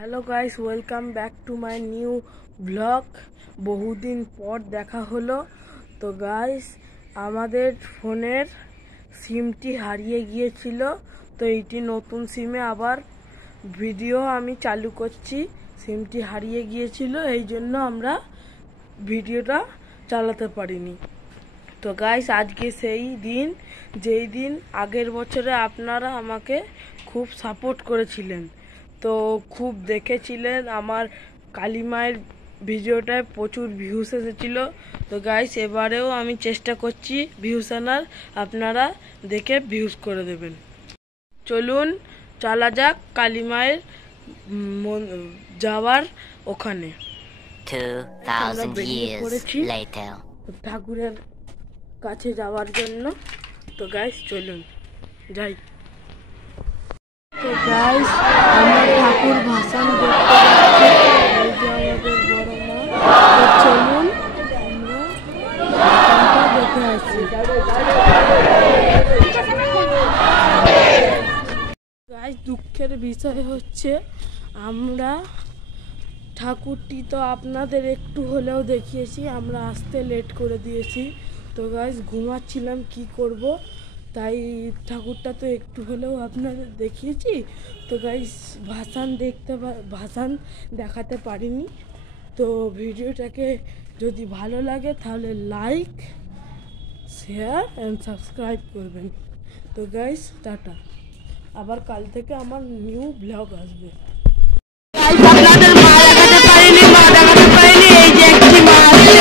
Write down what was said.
Hello guys, welcome back to my new blog. বহুদিন পর দেখা হলো। তো গাইস, আমাদের ফোনের সিমটি হারিয়ে গিয়েছিল, তো এইটি নতুন সিমে আবার ভিডিও আমি চালু করছি। সিমটি হারিয়ে গিয়েছিল, এই জন্য আমরা ভিডিওটা চালাতে পারিনি। তো গাইস, আজকে সেই দিন যেই দিন আগের বছরে আপনারা আমাকে খুব সাপোর্ট করেছিলেন, তো খুব দেখেছিলেন। আমার কালী মায়ের ভিডিওটায় প্রচুর ভিউস এসেছিল। তো গাইস, এবারেও আমি চেষ্টা করছি ভিউস আনার, আপনারা দেখে ভিউস করে দেবেন। চলুন চলা যাক কালী মায়ের যাওয়ার ওখানে। 2000 years later. ঠাকুরের কাছে যাওয়ার জন্য। তো গাইস চলুন যাই। তো গাইস, আমরা ঠাকুর ভাসান দেখতে যাচ্ছি। এই যে আমাদের বড় মা। তো চলুন আমরা ভাসানটা দেখে আসি। গাইস, দুঃখের বিষয় হচ্ছে আমরা ঠাকুরটি তো আপনাদের একটু হলেও দেখিয়েছি, আমরা আসতে লেট করে দিয়েছি। তো গাইস, ঘুমাচ্ছিলাম, কি করব, তাই ঠাকুরটা তো একটু হলেও আপনাদের দেখিয়েছি। তো গাইস, ভাসান দেখাতে পারিনি। তো ভিডিওটাকে যদি ভালো লাগে তাহলে লাইক, শেয়ার অ্যান্ড সাবস্ক্রাইব করবেন। তো গাইস, টাটা। আবার কাল থেকে আমার নিউ ব্লগ আসবে। আপনাদের মা দেখাতে পারিনি, এই যে একটি মা আছে।